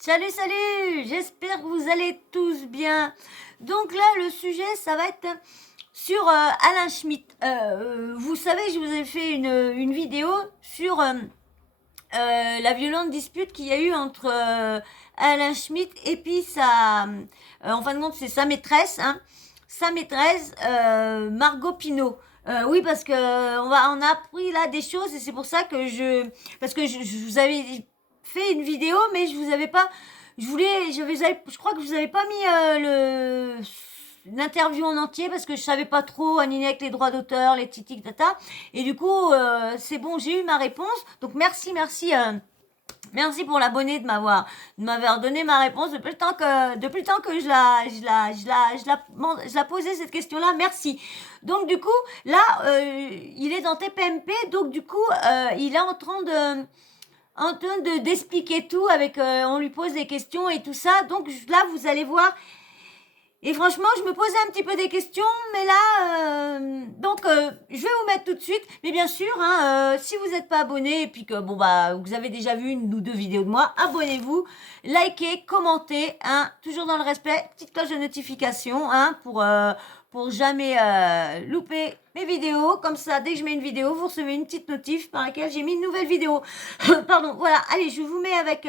Salut, salut! J'espère que vous allez tous bien. Donc là, le sujet, ça va être sur Alain Schmitt. Vous savez, je vous ai fait une vidéo sur la violente dispute qu'il y a eu entre Alain Schmitt et puis en fin de compte, c'est sa maîtresse, hein, sa maîtresse, Margot Pinot. Oui, parce que on a appris là des choses et c'est pour ça que parce que je vous avais fait une vidéo, mais je vous avais pas, je crois que je vous avais pas mis l'interview en entier parce que je savais pas trop aligner avec les droits d'auteur, les titic data. Et du coup, c'est bon, j'ai eu ma réponse. Donc merci pour l'abonné de m'avoir donné ma réponse depuis le temps que je la posais cette question-là. Merci. Donc du coup, là, il est dans TPMP, donc du coup, il est en train d'expliquer tout avec, on lui pose des questions et tout ça. Donc là, vous allez voir. Et franchement, je me posais un petit peu des questions, mais là, je vais vous mettre tout de suite. Mais bien sûr, hein, si vous n'êtes pas abonné et puis que vous avez déjà vu une ou deux vidéos de moi, abonnez-vous, likez, commentez, hein, toujours dans le respect, petite cloche de notification, hein, pour jamais louper mes vidéos. Comme ça, dès que je mets une vidéo, vous recevez une petite notif par laquelle j'ai mis une nouvelle vidéo. Pardon. Voilà. Allez, je vous mets avec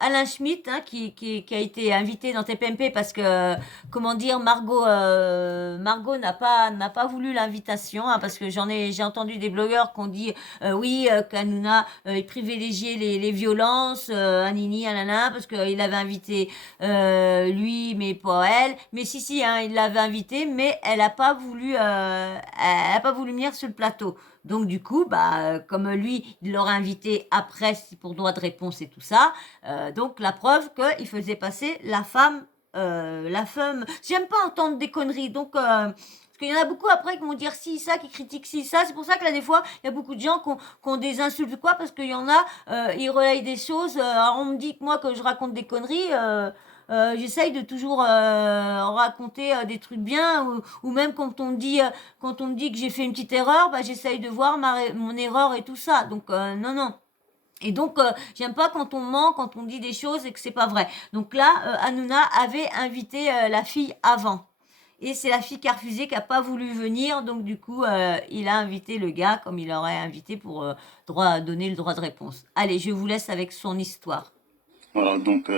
Alain Schmitt, hein, qui a été invité dans TPMP parce que, comment dire, Margot n'a pas voulu l'invitation, hein, parce que j'ai entendu des blogueurs qui ont dit, oui, qu'Hanouna, il privilégiait les violences, Anini, Anana, parce qu'il avait invité lui, mais pas elle. Mais si, hein, il l'avait invité, mais elle a pas voulu venir sur le plateau. Donc du coup, comme lui, il l'aurait invité après pour droit de réponse et tout ça. Donc la preuve qu'il faisait passer la femme. J'aime pas entendre des conneries. Donc parce qu'il y en a beaucoup après qui vont dire si ça, qui critiquent si ça. C'est pour ça que là des fois, il y a beaucoup de gens qui ont des insultes quoi, parce qu'il y en a, ils relayent des choses. Alors on me dit que moi que je raconte des conneries. J'essaye de toujours raconter des trucs bien ou même quand on me dit que j'ai fait une petite erreur, j'essaye de voir mon erreur et tout ça. Donc, non, non. Et donc, j'aime pas quand on ment, quand on dit des choses et que c'est pas vrai. Donc là, Hanouna avait invité la fille avant. Et c'est la fille qui a refusé, qui a pas voulu venir. Donc, du coup, il a invité le gars comme il aurait invité pour donner le droit de réponse. Allez, je vous laisse avec son histoire. Voilà, donc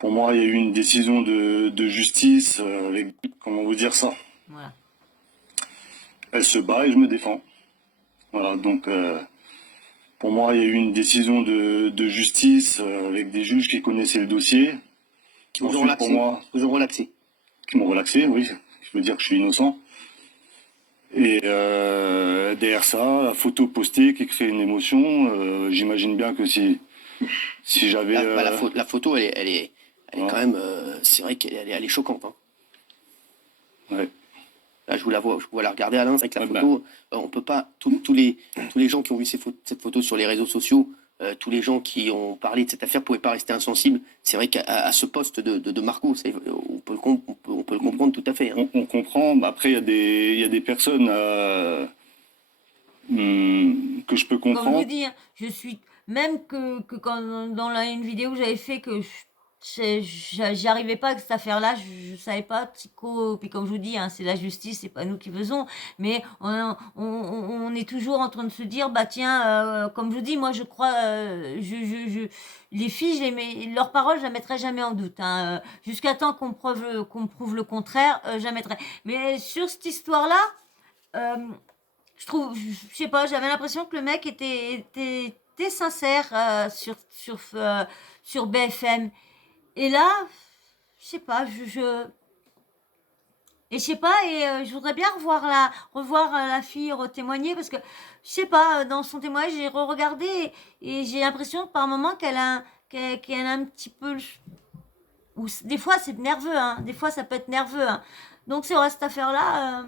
pour moi, il y a eu une décision de justice avec, comment vous dire ça? Voilà. Elle se bat et je me défends. Voilà, donc pour moi, il y a eu une décision de justice avec des juges qui connaissaient le dossier. Ensuite, pour moi, toujours relaxé. Qui m'ont relaxé, oui. Je veux dire que je suis innocent. Et derrière ça, la photo postée qui crée une émotion. J'imagine bien que si j'avais... La photo, elle est Ouais. quand même... c'est vrai elle est choquante. Hein. Ouais. Là, je vous la regarder, Alain. C'est vrai que la Ouais, photo, on peut pas... Tous les gens qui ont vu cette photo sur les réseaux sociaux, tous les gens qui ont parlé de cette affaire ne pouvaient pas rester insensibles. C'est vrai qu'à ce poste de Marco, on peut le comprendre tout à fait. Hein. On comprend. Après, il y a des personnes que je peux comprendre. Comme je vous dis, hein, je suis même que quand dans une vidéo que j'avais fait que j'y arrivais pas avec cette affaire-là, je savais pas psycho. Puis comme je vous dis, hein, c'est la justice, c'est pas nous qui faisons, mais on est toujours en train de se dire, bah tiens, comme je vous dis, moi je crois, les filles, leurs paroles, je la mettrai jamais en doute, hein, jusqu'à temps qu'on prouve le contraire, je la mettrai. Mais sur cette histoire-là. Je sais pas, j'avais l'impression que le mec était sincère sur BFM. Et là, je sais pas, et je sais pas, et je voudrais bien revoir la fille témoigner parce que je sais pas, dans son témoignage, j'ai re-regardé et j'ai l'impression que par moment qu'elle a un petit peu, ou des fois c'est nerveux, hein, des fois ça peut être nerveux, hein. Donc c'est vrai cette affaire-là.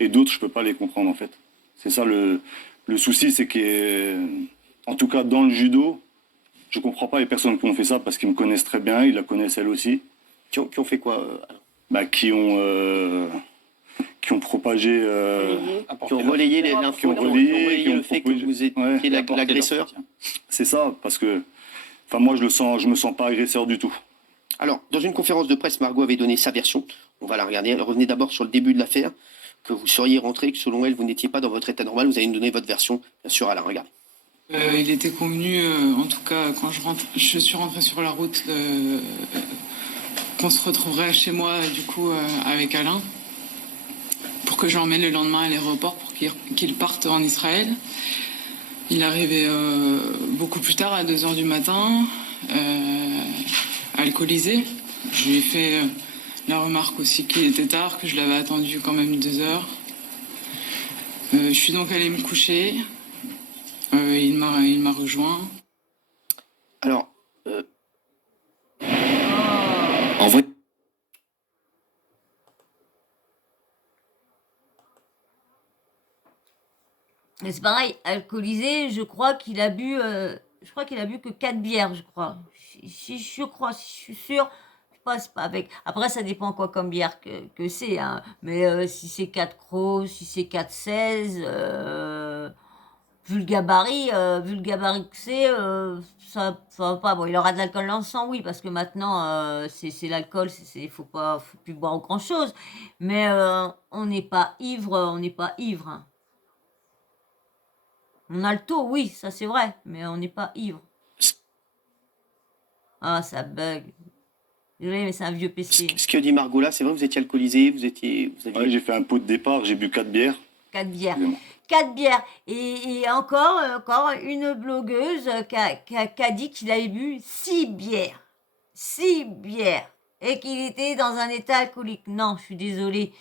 Et d'autres, je peux pas les comprendre en fait. C'est ça le souci, c'est que, en tout cas dans le judo, je comprends pas les personnes qui ont fait ça parce qu'ils me connaissent très bien, ils la connaissent elle aussi. Qui ont fait quoi Qui ont propagé, qui ont relayé qui ont vous étiez Ouais. l'agresseur. C'est ça, parce que, enfin, moi, je me sens pas agresseur du tout. Alors, dans une conférence de presse, Margot avait donné sa version. On va la regarder. Elle revenait d'abord sur le début de l'affaire, que vous seriez rentré, que selon elle, vous n'étiez pas dans votre état normal. Vous allez nous donner votre version, bien sûr, Alain. Regardez. Il était convenu, en tout cas, quand je suis rentrée sur la route, qu'on se retrouverait chez moi, du coup, avec Alain, pour que je l'emmène le lendemain à l'aéroport pour qu'il parte en Israël. Il arrivait beaucoup plus tard, à 2h du matin, alcoolisé. Je lui ai fait la remarque aussi qu'il était tard, que je l'avais attendu quand même 2 heures. Je suis donc allée me coucher. Il m'a rejoint. Alors, en vrai. Mais c'est pareil, alcoolisé, je crois qu'il a bu, que 4 bières, je crois. Si je crois, si je suis sûre, je passe pas avec. Après, ça dépend quoi comme bière que c'est, hein. Mais si c'est 4 crocs, si c'est 4,16, vu le gabarit que c'est, ça va pas. Bon, il aura de l'alcool dans le sang, oui, parce que maintenant, c'est l'alcool, faut plus boire grand chose. Mais on n'est pas ivre, hein. On a le taux, oui, ça c'est vrai, mais on n'est pas ivre. Ah, ça bug. Désolé, mais c'est un vieux PC. Ce que dit Margot là, c'est vrai, vous étiez alcoolisé, vous aviez. Ouais, j'ai fait un pot de départ, j'ai bu 4 bières. 4 bières. Excusez-moi. 4 bières. Et encore une blogueuse qui a dit qu'il avait bu 6 bières. 6 bières. Et qu'il était dans un état alcoolique. Non, je suis désolée,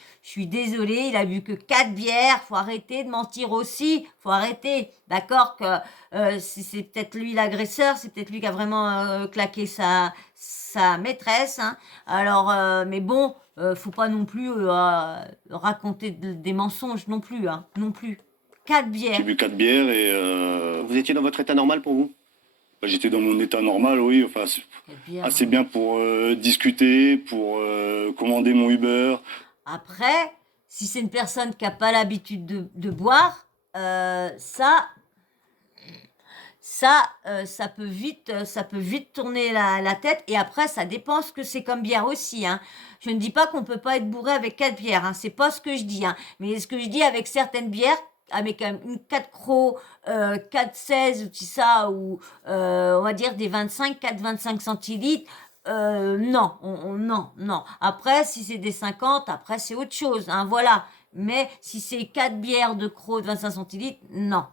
il a bu que 4 bières, faut arrêter de mentir aussi, faut arrêter. D'accord que c'est peut-être lui l'agresseur, c'est peut-être lui qui a vraiment claqué sa maîtresse, hein. Alors, mais bon, faut pas non plus raconter des mensonges non plus, hein, non plus. 4 bières. J'ai bu 4 bières et Vous étiez dans votre état normal pour vous? j'étais dans mon état normal, oui. Enfin, c'est 4 bières, assez bien pour discuter, pour commander mon Uber. Après, si c'est une personne qui n'a pas l'habitude de boire, ça peut vite tourner la tête. Et après, ça dépend ce que c'est comme bière aussi, hein. Je ne dis pas qu'on peut pas être bourré avec 4 bières, hein. C'est pas ce que je dis, hein. Mais ce que je dis avec certaines bières, avec une 4 crocs, 4,16 ou tout ça, ou on va dire des 4,25 centilitres, non, non. Après, si c'est des 50, après c'est autre chose, hein, voilà. Mais si c'est 4 bières de crocs de 25 centilitres, non.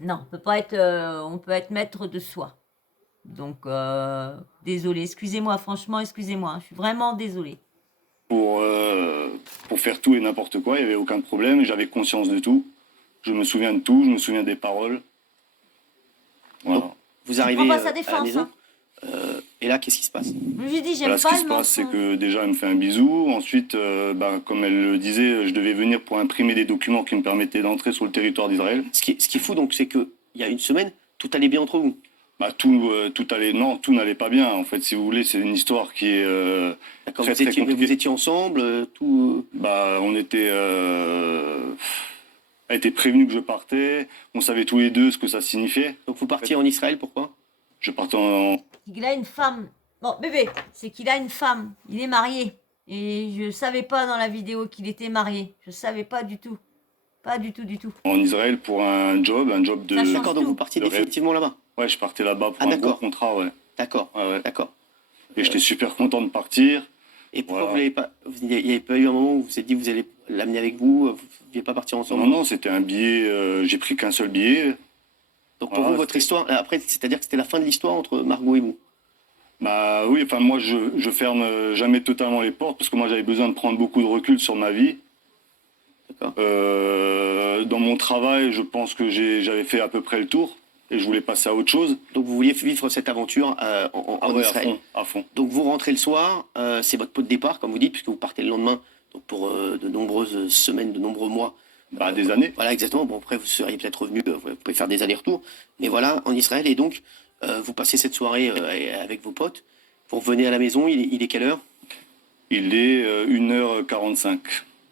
Non, on peut être maître de soi. Donc, désolé, excusez-moi, franchement, excusez-moi, hein, je suis vraiment désolée. Pour faire tout et n'importe quoi, il n'y avait aucun problème, j'avais conscience de tout. Je me souviens de tout, je me souviens des paroles. Voilà. Donc, vous arrivez prends pas sa à la défense, maison, hein. et là, qu'est-ce qui se passe? Je lui ai dit, j'aime Voilà, ce pas qui le se passe, c'est mensonge. que déjà, elle me fait un bisou. Ensuite, comme elle le disait, je devais venir pour imprimer des documents qui me permettaient d'entrer sur le territoire d'Israël. Ce qui est fou, donc, c'est qu'il y a une semaine, tout allait bien entre vous. Tout allait, non, tout n'allait pas bien. En fait, si vous voulez, c'est une histoire qui est D'accord, très, vous très compliquée. vous étiez ensemble, tout. On était, a été prévenu que je partais. On savait tous les deux ce que ça signifiait. Donc vous partiez en Israël, pourquoi? Je partais en, Il a une femme. Bon, bébé, c'est qu'il a une femme. Il est marié. Et je savais pas dans la vidéo qu'il était marié. Je savais pas du tout. Pas du tout, du tout. en Israël pour un job de. Ça change. D'accord, donc tout. vous partiez Le rêve. définitivement là-bas. Ouais, je partais là-bas pour Ah, un gros d'accord. contrat, ouais. D'accord, Ouais. d'accord. Et j'étais super content de partir. Et pourquoi Voilà. vous l'avez pas, il n'y avait pas eu un moment où vous vous êtes dit vous allez l'amener avec vous, vous ne pouviez pas partir ensemble? Non, c'était un billet. J'ai pris qu'un seul billet. Donc pour Voilà, vous, votre c'était- histoire, après, c'est-à-dire que c'était la fin de l'histoire entre Margot et vous? Bah oui, enfin moi je ferme jamais totalement les portes parce que moi j'avais besoin de prendre beaucoup de recul sur ma vie. D'accord. Dans mon travail, je pense que j'avais fait à peu près le tour et je voulais passer à autre chose. Donc vous vouliez vivre cette aventure en Ah ouais, Israël. à fond. Donc vous rentrez le soir, c'est votre pot de départ, comme vous dites, puisque vous partez le lendemain, donc pour de nombreuses semaines, de nombreux mois. Bah des années. Voilà, exactement. Bon, après, vous seriez peut-être revenu, vous pouvez faire des allers-retours. Mais voilà, en Israël, et donc, vous passez cette soirée avec vos potes. Vous revenez à la maison, il est quelle heure? Il est 1h45.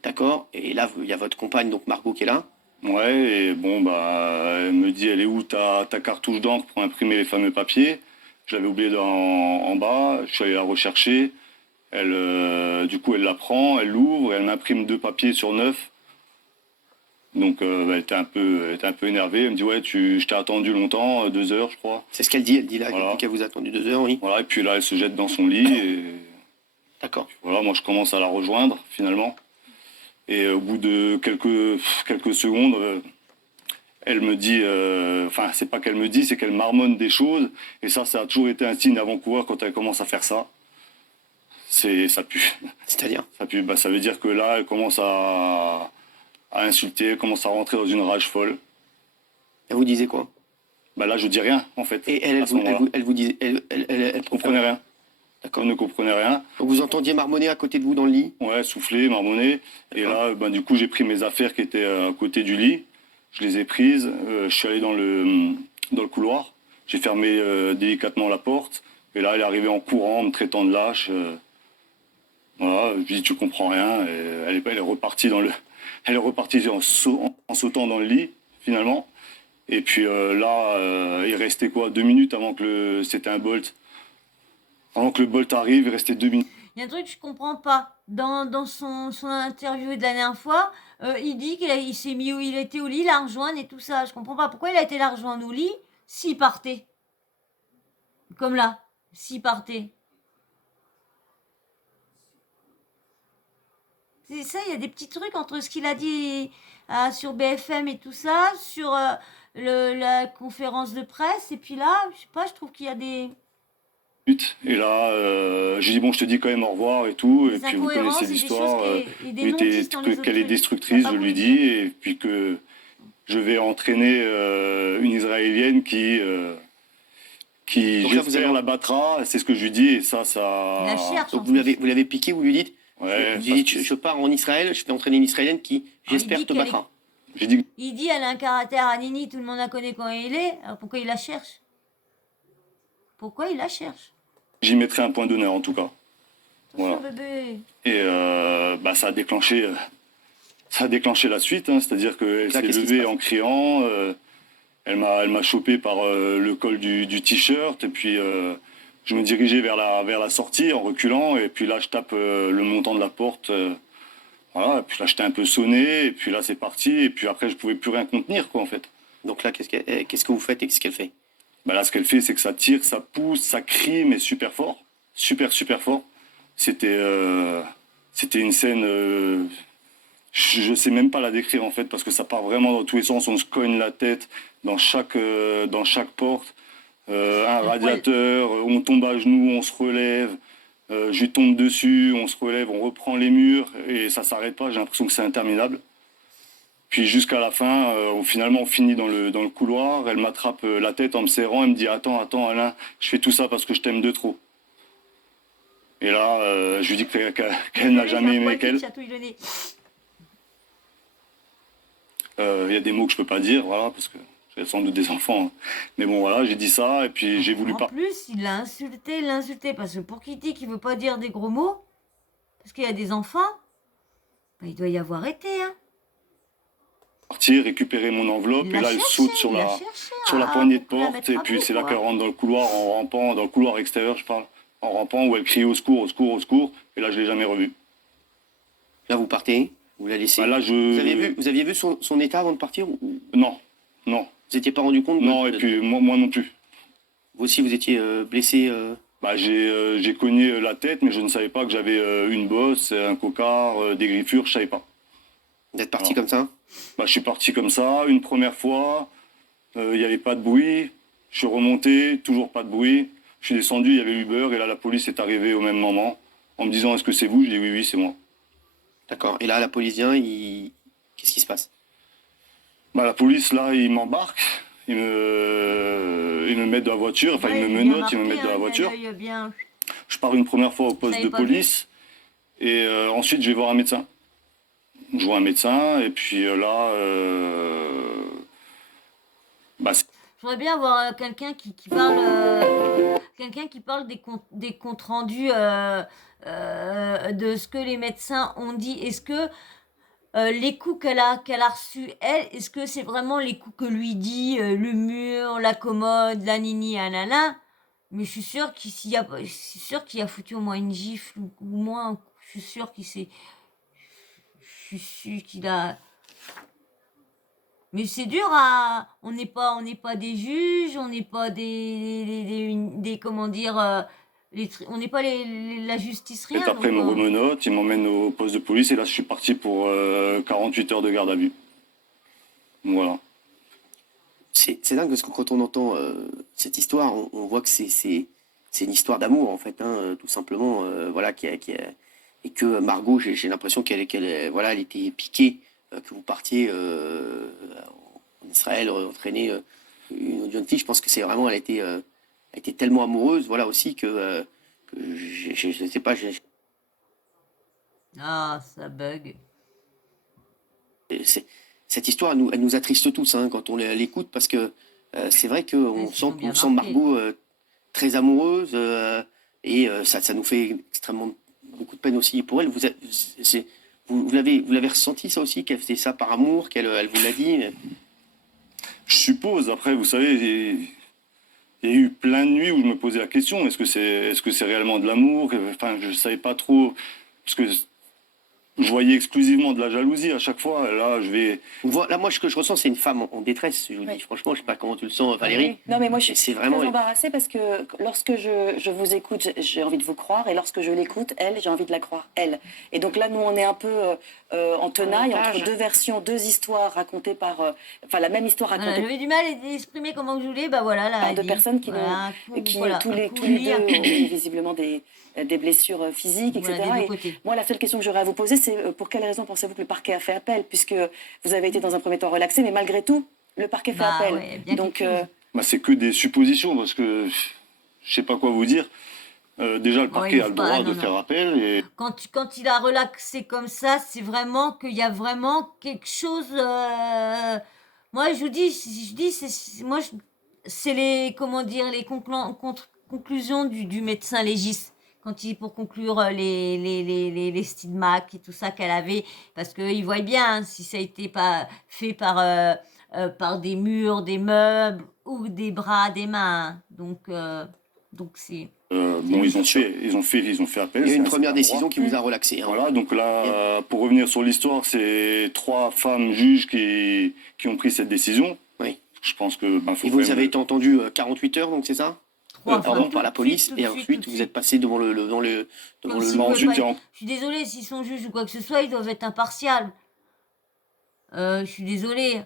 D'accord. Et là, il y a votre compagne, donc Margot, qui est là. Ouais, et bon, bah, dit, elle est où ta cartouche d'encre pour imprimer les fameux papiers? Je l'avais oublié en bas, je suis allé la rechercher. Du coup, elle la prend, elle l'ouvre, elle m'imprime 2 papiers sur 9. Donc, elle était un peu énervée. Elle me dit, ouais, je t'ai attendu longtemps, 2 heures, je crois. C'est ce qu'elle dit. Elle dit là Voilà. qu'elle vous a attendu 2 heures, oui. Voilà, et puis là, elle se jette dans son lit. Et D'accord. voilà, moi, je commence à la rejoindre, finalement. Et au bout de quelques secondes, elle me dit, enfin, c'est pas qu'elle me dit, c'est qu'elle marmonne des choses. Et ça a toujours été un signe avant-coureur quand elle commence à faire ça. Ça pue. C'est-à-dire? Ça pue. Bah, ça veut dire que là, elle commence à insulter, elle commence à rentrer dans une rage folle. Elle vous disait quoi? Bah là, je dis rien, en fait. Et elle vous disait, elle comprenait rien. D'accord. Elle ne comprenait rien. Donc vous entendiez marmonner à côté de vous dans le lit? Ouais, souffler, marmonner. Et là, du coup, j'ai pris mes affaires qui étaient à côté du lit. Je les ai prises. Je suis allé dans le couloir. J'ai fermé délicatement la porte. Et là, elle est arrivée en courant, en me traitant de lâche. Voilà, je lui ai dit, tu comprends rien. Et elle est repartie elle est repartie en sautant dans le lit, finalement. Et puis là, il restait quoi, 2 minutes avant que c'était un bolt. Avant que le bolt arrive, il restait 2 minutes. Il y a un truc que je comprends pas. Dans son interview de la dernière fois, il dit qu'il s'est mis où il était au lit, la rejoindre et tout ça. Je comprends pas. Pourquoi il a été la rejoindre au lit s'il partait? Comme là, s'il partait. C'est ça, il y a des petits trucs entre ce qu'il a dit sur BFM et tout ça, sur la conférence de presse, et puis là, je sais pas, je trouve qu'il y a des Et là, j'ai dit, bon, je te dis quand même au revoir et tout. Et puis vous incohérences connaissez et des l'histoire. choses et des non-dits dans les autres Qu'elle est trucs. destructrice, T'as pas je lui voulu dis. dire. Et puis que je vais entraîner une Israélienne qui Donc là, vous j'espère, allez- la battra. C'est ce que je lui dis. Et ça... Il la cherche. Donc en vous plus. l'avez piqué, vous lui dites? Ouais, Vous lui dites, je pars en Israël, je vais entraîner une Israélienne qui, j'espère, dit te qu'elle battra. j'ai dit, Il dit elle a un caractère à Nini, tout le monde la connaît quand il est. Alors pourquoi il la cherche? Pourquoi il la cherche? j'y mettrai un point d'honneur en tout cas. Attention, Voilà. bébé. Et ça a déclenché la suite. Hein. C'est-à-dire qu'elle Là, s'est qu'est-ce qui se levée passe? en criant. Elle m'a chopé par le col du t-shirt. Et puis je me dirigeais vers la sortie en reculant. Et puis là, je tape le montant de la porte. Voilà. Et puis là, j'étais un peu sonné. Et puis là, c'est parti. Et puis après, je pouvais plus rien contenir, quoi, en fait. Donc là, qu'est-ce que vous faites et qu'est-ce qu'elle fait? Bah là, ce qu'elle fait, c'est que ça tire, ça pousse, ça crie, mais super fort. Super, super fort. C'était une scène... je sais même pas la décrire, en fait, parce que ça part vraiment dans tous les sens. On se cogne la tête dans chaque porte. Un radiateur, on tombe à genoux, on se relève. Je lui tombe dessus, on se relève, on reprend les murs. Et ça s'arrête pas, j'ai l'impression que c'est interminable. Puis jusqu'à la fin, finalement, on finit dans le couloir. Elle m'attrape la tête en me serrant. Elle me dit, attends, Alain, je fais tout ça parce que je t'aime de trop. Et là, je lui dis qu'elle n'a jamais aimé qu'elle. Il y a des mots que je peux pas dire, voilà, parce que j'ai sans doute des enfants. Hein. Mais bon, voilà, j'ai dit ça et puis j'ai voulu En plus, il l'a insulté, parce que pour qu'il dit qu'il veut pas dire des gros mots, parce qu'il y a des enfants, bah, il doit y avoir été, hein. partir, récupérer mon enveloppe, et là, elle saute sur la poignée de porte, et puis c'est là qu'elle rentre dans le couloir en rampant, dans le couloir extérieur, je parle, en rampant, où elle crie au secours, au secours, au secours, et là, je l'ai jamais revue. Là, vous partez, vous la laissez. Bah, là, Vous aviez vu son état avant de partir ou... Non. Vous n'étiez pas rendu compte Non, et puis moi non plus. Vous aussi, vous étiez blessé Bah, j'ai cogné la tête, mais je ne savais pas que j'avais une bosse, un cocard, des griffures, je savais pas. Vous êtes parti comme ça? Bah, je suis parti comme ça, une première fois, il n'y avait pas de bruit, je suis remonté, toujours pas de bruit, je suis descendu, il y avait Uber, et là la police est arrivée au même moment, en me disant est-ce que c'est vous? Je dis oui, c'est moi. D'accord, et là la police vient, qu'est-ce qui se passe? Bah, la police là, ils m'embarquent, ils me mettent dans la voiture, enfin ils me menottent, ils me mettent dans la voiture. Je pars une première fois au poste de police, et ensuite je vais voir un médecin. Je vois un médecin, et puis là... je voudrais bien avoir quelqu'un qui parle des comptes rendus de ce que les médecins ont dit. Est-ce que les coups qu'elle a reçus, elle, est-ce que c'est vraiment les coups que lui dit le mur, la commode, la nini, nanana? Mais je suis sûre qu'il a foutu au moins une gifle ou moins. Je suis sûre je suis sûre qu'il a. Mais c'est dur à. On n'est pas des juges, on n'est pas comment dire, on n'est pas la justice, Et rien. après, ils me Donc, remenotent, ils m'emmènent au poste de police et là, je suis parti pour 48 heures de garde à vue. Voilà. C'est dingue parce que quand on entend cette histoire, on voit que c'est une histoire d'amour en fait, hein, tout simplement, voilà, et que Margot, j'ai l'impression voilà, elle était piquée que vous partiez en Israël entraîner une jeune fille. Je pense que c'est vraiment, elle était tellement amoureuse, voilà aussi que je sais pas, ah, ça bug. cette histoire, elle nous attriste tous hein, quand on l'écoute parce que c'est vrai qu'on Ils sont sent, bien on sent marqués. Margot très amoureuse et ça nous fait extrêmement beaucoup de peine aussi pour elle. Vous l'avez ressenti ça aussi, qu'elle faisait ça par amour, elle vous l'a dit. Je suppose, après, vous savez, il y a eu plein de nuits où je me posais la question, est-ce que c'est réellement de l'amour? Enfin, je savais pas trop, parce que je voyais exclusivement de la jalousie à chaque fois. Là, Là, moi, ce que je ressens, c'est une femme en détresse. Je vous dis, franchement, je sais pas comment tu le sens, Valérie. Non, mais moi, je Et suis c'est vraiment. très embarrassée parce que lorsque je vous écoute, j'ai envie de vous croire, et lorsque je l'écoute, elle, j'ai envie de la croire, elle. Et donc là, nous, on est un peu en tenaille entre deux versions, deux histoires racontées enfin, la même histoire Voilà, racontée j'avais du mal à exprimer comment je voulais, bah voilà, là, par elle deux dit. personnes qui, Voilà, voilà, tous un les, coup tous les lui, deux un coup ont lui. visiblement des blessures physiques, Voilà, etc. des deux Et côtés. moi, la seule question que j'aurais à vous poser, c'est pour quelle raison pensez-vous que le parquet a fait appel? Puisque vous avez été dans un premier temps relaxé, mais malgré tout, le parquet fait Bah appel. ouais, bien Donc, quelque chose. bah, c'est que des suppositions, parce que je sais pas quoi vous dire. Déjà, le Bon, il parquet a ouvre le pas, droit ah, de non, faire non. appel, et Quand il a relaxé comme ça, c'est vraiment qu'il y a vraiment quelque chose. Moi, je vous dis, c'est les, comment dire, les conclusions du médecin légiste. Pour conclure les stigmates et tout ça qu'elle avait, parce qu'il voit bien hein, si ça a été pas fait par des murs, des meubles ou des bras, des mains. Hein. Donc c'est. bon, ils ont fait appel. Il y a c'est une un première certain décision droit. qui vous a relaxé. Hein. Voilà, donc là, pour revenir sur l'histoire, c'est 3 femmes juges qui ont pris cette décision. Oui. Je pense que faut Et quand vous même- avez été entendu 48 heures, donc c'est ça? Pardon, Tout par la de police, suite, et tout de ensuite suite. vous êtes passé devant le Si Bah, vous ensuite, pouvez pas- Je suis désolée, s'ils sont juges ou quoi que ce soit, ils doivent être impartials. Je suis désolée.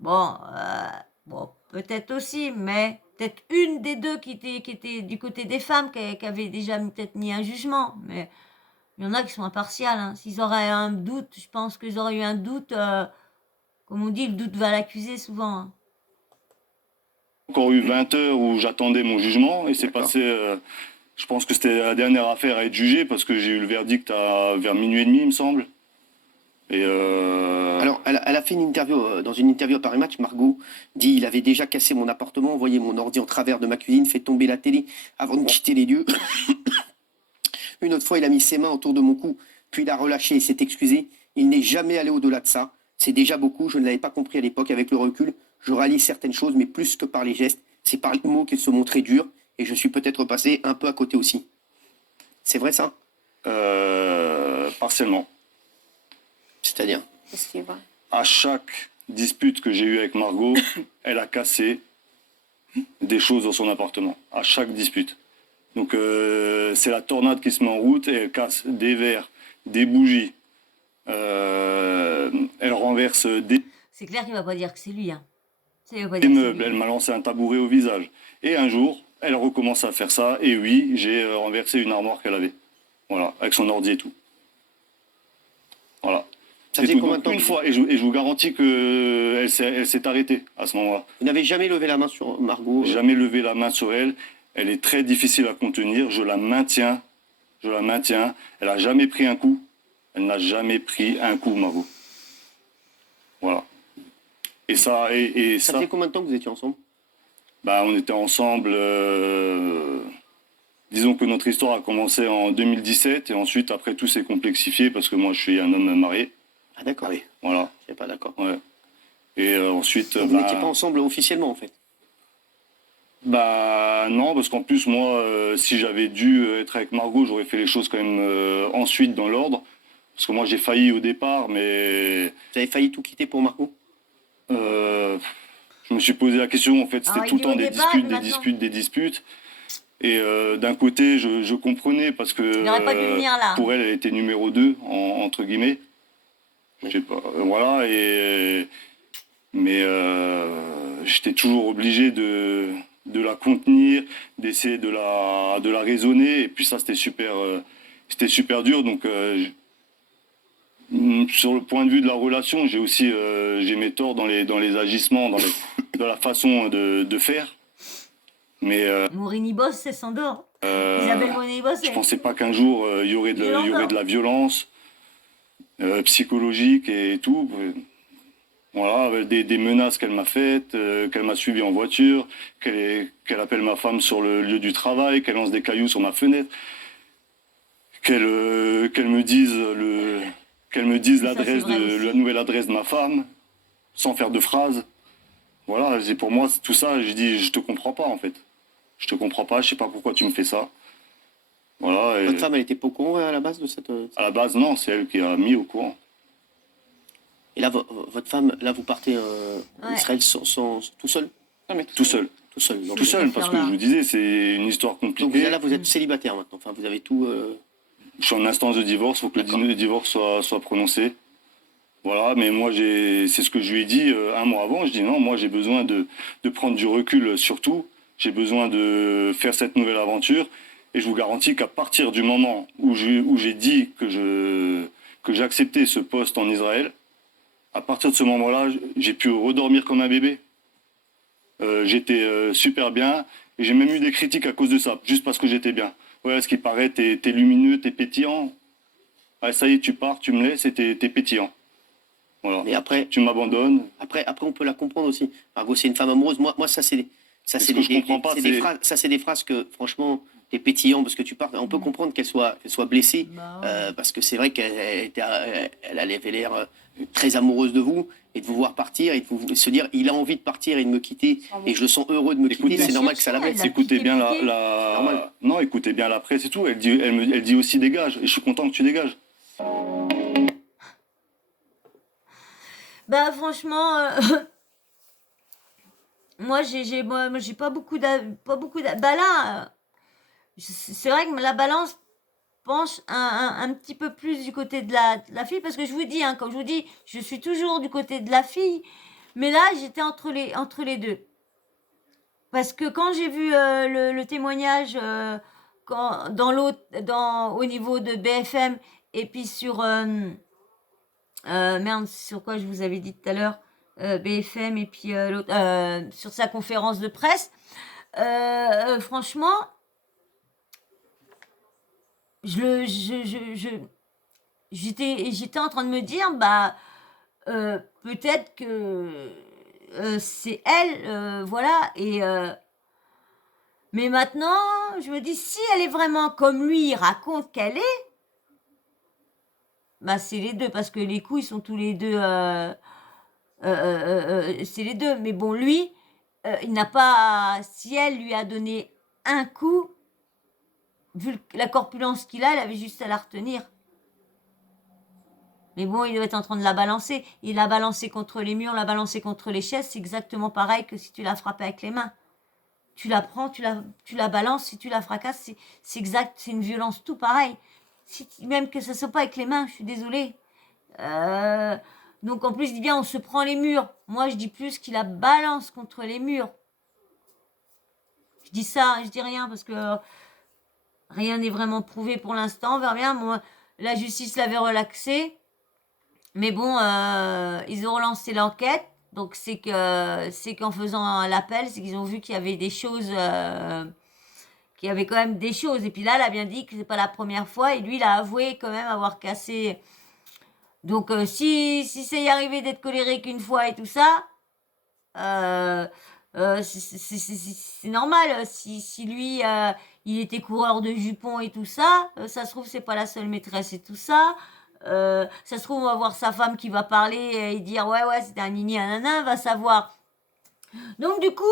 Bon, peut-être aussi, mais peut-être une des deux qui était du côté des femmes, qui avait déjà peut-être mis un jugement. Mais il y en a qui sont impartials. Hein. S'ils auraient un doute, je pense qu'ils auraient eu un doute. Comme on dit, le doute va l'accuser souvent. Hein. encore eu 20 heures où j'attendais mon jugement, et c'est D'accord. passé, je pense que c'était la dernière affaire à être jugée, parce que j'ai eu le verdict vers minuit et demi, il me semble. Et Alors, elle a fait une interview, dans une interview à Paris Match, Margot dit « Il avait déjà cassé mon appartement, envoyé mon ordi en travers de ma cuisine, fait tomber la télé avant de quitter les lieux. Une autre fois, il a mis ses mains autour de mon cou, puis il a relâché et s'est excusé. Il n'est jamais allé au-delà de ça. C'est déjà beaucoup, je ne l'avais pas compris à l'époque. Avec le recul, je réalise certaines choses, mais plus que par les gestes, c'est par les mots qu'il se montrait dur, et je suis peut-être passé un peu à côté aussi. » C'est vrai ça? partiellement. C'est-à-dire? qu'est-ce qui est vrai? À chaque dispute que j'ai eue avec Margot, elle a cassé des choses dans son appartement. À chaque dispute. Donc c'est la tornade qui se met en route, et elle casse des verres, des bougies. Elle renverse C'est clair qu'il va pas dire que c'est lui. Hein. Ça, il va pas des dire que c'est meubles. lui. Elle m'a lancé un tabouret au visage. Et un jour, elle recommence à faire ça. Et oui, j'ai renversé une armoire qu'elle avait. Voilà, avec son ordi et tout. Voilà. Ça C'est faisait tout. combien de Donc, temps une fois, et je vous garantis qu'elle s'est arrêtée à ce moment-là. Vous n'avez jamais levé la main sur Margot? Jamais levé la main sur elle. Elle est très difficile à contenir. Je la maintiens. Elle n'a jamais pris un coup. Elle n'a jamais pris un coup, Margot. Voilà. Et ça, Ça faisait combien de temps que vous étiez ensemble? on était ensemble. Disons que notre histoire a commencé en 2017, et ensuite, après, tout s'est complexifié parce que moi, je suis un homme marié. Ah d'accord, oui. Voilà. Je sais pas, d'accord. Ouais. Et ensuite, Donc, vous n'étiez pas ensemble officiellement, en fait. bah non, parce qu'en plus moi, si j'avais dû être avec Margot, j'aurais fait les choses quand même ensuite dans l'ordre. Parce que moi j'ai failli au départ, mais Vous avez failli tout quitter pour Marco? euh, je me suis posé la question. En fait, c'était Alors, il tout le dit temps au des départ, disputes, mais des maintenant, disputes, des disputes. Et d'un côté, je comprenais parce que il n'aurait pas dû venir là. pour elle, elle était numéro 2, entre guillemets. Je sais pas, voilà. Mais j'étais toujours obligé de la contenir, d'essayer de la raisonner. Et puis ça, c'était super dur. Donc, sur le point de vue de la relation, j'ai aussi j'ai mes torts dans les agissements, dans la façon de faire. Mais Mourini bosse, c'est s'endort. Isabelle Mourini bosse, je pensais pas qu'un jour il y aurait de la violence psychologique et tout. Voilà, avec des menaces qu'elle m'a faites, qu'elle m'a suivi en voiture, qu'elle appelle ma femme sur le lieu du travail, qu'elle lance des cailloux sur ma fenêtre, qu'elle me dise Ça, c'est vrai aussi. la nouvelle adresse de ma femme, sans faire de phrases. Voilà, pour moi, tout ça, je dis, je te comprends pas en fait. Je te comprends pas, je sais pas pourquoi tu me fais ça. Voilà, et Votre femme, elle était pas au courant à la base de cette... à la base, non, c'est elle qui a mis au courant. Et là, votre femme, là, vous partez en Ouais. Israël tout seul? Non, mais Tout seul. Tout seul. Donc, Tout seul, parce que je vous disais, c'est une histoire donc compliquée. là, vous êtes célibataire maintenant. Enfin, vous avez tout... Je suis en instance de divorce, il faut que D'accord. le divorce soit prononcé. Voilà, mais moi, c'est ce que je lui ai dit un mois avant. Je dis non, moi, j'ai besoin de prendre du recul sur tout. J'ai besoin de faire cette nouvelle aventure. Et je vous garantis qu'à partir du moment où j'ai dit que j'acceptais ce poste en Israël, à partir de ce moment-là, j'ai pu redormir comme un bébé. J'étais super bien. Et j'ai même eu des critiques à cause de ça, juste parce que j'étais bien. Ouais, ce qui paraît, t'es lumineux, t'es pétillant. Ah, ça y est, tu pars, tu me laisses et t'es pétillant. Voilà. Mais après, Tu m'abandonnes. après, on peut la comprendre aussi. Margot, c'est une femme amoureuse. Moi, ça, c'est des phrases que, franchement, t'es pétillant parce que tu pars. On peut comprendre qu'elle soit blessée. Bah ouais. Parce que c'est vrai elle avait l'air très amoureuse de vous et de vous voir partir et de se dire il a envie de partir et de me quitter et je le sens heureux de me Écoutez, quitter, c'est normal que ça la cherché, blesse. elle l'a Écoutez bien piqué. Normal. Non, écoutez bien la presse et tout. Elle dit aussi dégage. Et je suis content que tu dégages. Bah franchement, moi j'ai pas beaucoup bah là, c'est vrai que la balance penche un petit peu plus du côté de la fille, parce que je vous dis, hein, comme je vous dis, je suis toujours du côté de la fille, mais là j'étais entre les deux. Parce que quand j'ai vu le témoignage au niveau de BFM et puis sur merde, sur quoi je vous avais dit tout à l'heure, BFM et puis l'autre, sur sa conférence de presse, franchement, j'étais en train de me dire, bah, peut-être que c'est elle, voilà, mais maintenant, je me dis, si elle est vraiment comme lui, il raconte qu'elle est, bah c'est les deux, parce que les coups, ils sont tous les deux, c'est les deux. Mais bon, lui, il n'a pas, si elle lui a donné un coup, vu la corpulence qu'il a, elle avait juste à la retenir. Mais bon, il doit être en train de la balancer. Il l'a balancée contre les murs, l'a balancée contre les chaises. C'est exactement pareil que si tu la frappais avec les mains. Tu la prends, tu la balances, si tu la fracasses, c'est exact, c'est une violence tout pareil. Même que ça ne soit pas avec les mains, je suis désolée. Donc en plus, il dit bien, on se prend les murs. Moi, je dis plus qu'il la balance contre les murs. Je dis ça, je dis rien parce que rien n'est vraiment prouvé pour l'instant. On verra bien. Moi, la justice l'avait relaxé. Mais bon, ils ont relancé l'enquête. Donc c'est qu'en faisant l'appel, c'est qu'ils ont vu qu'il y avait des choses, qu'il y avait quand même des choses. Et puis là, elle a bien dit que c'est pas la première fois. Et lui, il a avoué quand même avoir cassé. Donc si c'est y arrivé d'être colérique une fois et tout ça, c'est normal. Si lui, il était coureur de jupons et tout ça, ça se trouve c'est pas la seule maîtresse et tout ça. Ça se trouve, on va voir sa femme qui va parler et dire ouais, c'était un nini, un nanan, va savoir. Donc du coup,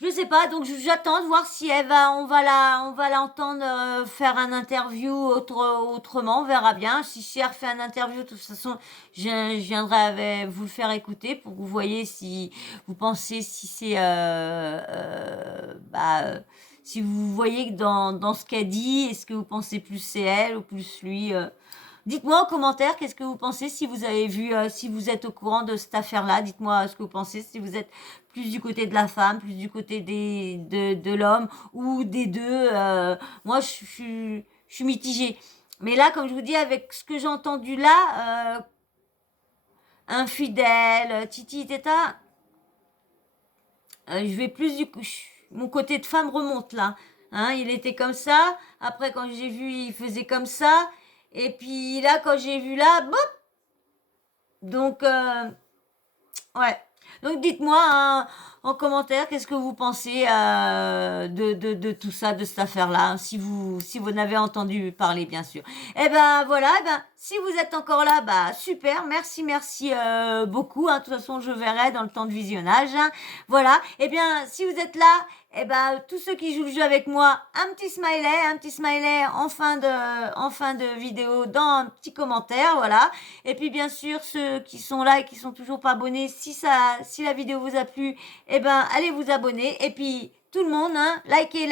je sais pas, donc j'attends de voir si on va l'entendre faire un interview autrement, on verra bien. Si elle refait un interview, de toute façon, je viendrai vous le faire écouter pour que vous voyez si vous pensez si c'est, si vous voyez que dans ce qu'elle dit, est-ce que vous pensez plus c'est elle ou plus lui. Dites-moi en commentaire qu'est-ce que vous pensez, si vous avez vu, si vous êtes au courant de cette affaire-là. Dites-moi ce que vous pensez, si vous êtes plus du côté de la femme, plus du côté de l'homme ou des deux. Moi, je suis mitigée. Mais là, comme je vous dis, avec ce que j'ai entendu là, infidèle, titi, teta, je vais plus du coup. Mon côté de femme remonte là. Hein, il était comme ça. Après, quand j'ai vu, il faisait comme ça. Et puis là, quand j'ai vu là, bop. Donc, ouais. Donc, dites-moi hein, en commentaire qu'est-ce que vous pensez de tout ça, de cette affaire-là, hein, si vous n'avez entendu parler, bien sûr. Eh ben voilà, si vous êtes encore là, super, merci beaucoup. Hein, de toute façon, je verrai dans le temps de visionnage. Hein, voilà. Eh bien, si vous êtes là, tous ceux qui jouent le jeu avec moi, un petit smiley en fin de vidéo dans un petit commentaire, voilà. Et puis bien sûr, ceux qui sont là et qui sont toujours pas abonnés, si la vidéo vous a plu, allez vous abonner. Et puis tout le monde, hein, likez,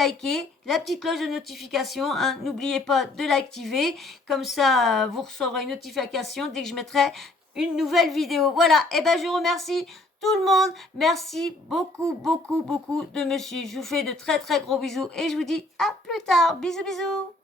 la petite cloche de notification, hein, n'oubliez pas de l'activer, comme ça vous recevrez une notification dès que je mettrai une nouvelle vidéo. Voilà, je remercie tout le monde, merci beaucoup de me suivre. Je vous fais de très très gros bisous et je vous dis à plus tard. Bisous.